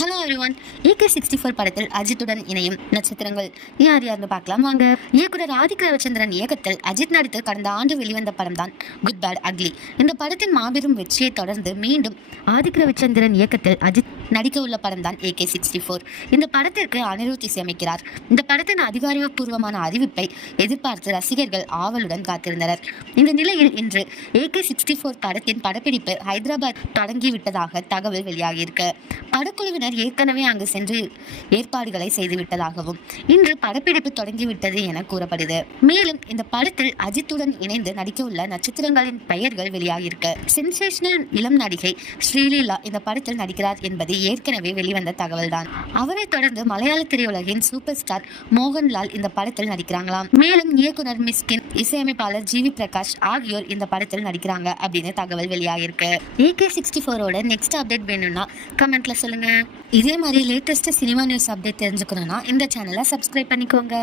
Hello everyone. AK64 படத்தில் அஜித்துடன் இணையும் நட்சத்திரங்கள் யார் யாருன்னு பார்க்கலாம் வாங்க. இயக்குனர் ஆதிக் ரவிச்சந்திரன் இயக்கத்தில் அஜித் நடித்து கடந்த ஆண்டு வெளிவந்த படம் தான் குட் பேட் அக்லி. இந்த படத்தின் மாபெரும் வெற்றியை தொடர்ந்து மீண்டும் ஆதிக் ரவிச்சந்திரன் இயக்கத்தில் அஜித் நடிக்க உள்ள படம் தான் AK64. இந்த படத்திற்கு அனிருத் இசையமைக்கிறார். இந்த படத்தின் அதிகாரப்பூர்வமான அறிவிப்பை எதிர்பார்த்து ரசிகர்கள் ஆவலுடன் காத்திருந்தனர். இந்த நிலையில் இன்று AK64 படத்தின் படப்பிடிப்பு ஹைதராபாத் தொடங்கிவிட்டதாக தகவல் வெளியாகியிருக்கு. படக்குழுவினர் ஏற்கனவே அங்கு சென்று ஏற்பாடுகளை செய்துவிட்டதாகவும் இன்று படப்பிடிப்பு தொடங்கிவிட்டது என கூறப்படுது. மேலும் இந்த படத்தில் அஜித்துடன் இணைந்து நடிக்க உள்ள நட்சத்திரங்களின் பெயர்கள் வெளியாகியிருக்கு. சென்சேஷனல் இளம் நடிகை ஸ்ரீலீலா இந்த படத்தில் நடிக்கிறார் என்பது ஏற்கனவே வெளிவந்த தகவல் தான். அவரை தொடர்ந்து மலையாள திரையுலகின் சூப்பர் ஸ்டார் மோகன்லால் இந்த படத்தில் நடிக்கிறாங்களாம். மேலும் இயக்குனர் மிஸ்கின், இசையமைப்பாளர் ஜிவி பிரகாஷ் ஆகியோர் இந்த படத்தில் நடிக்கிறாங்க அப்படின்னு தகவல் வெளியாகிருக்கு. AK64ஓட நெக்ஸ்ட் அப்டேட் வேணும்னா கமெண்ட்ல சொல்லுங்க. இதே மாதிரி லேட்டஸ்ட் சினிமா நியூஸ் அப்டேட் தெரிஞ்சுக்கணும்னா இந்த சேனலை சப்ஸ்கிரைப் பண்ணிக்கோங்க.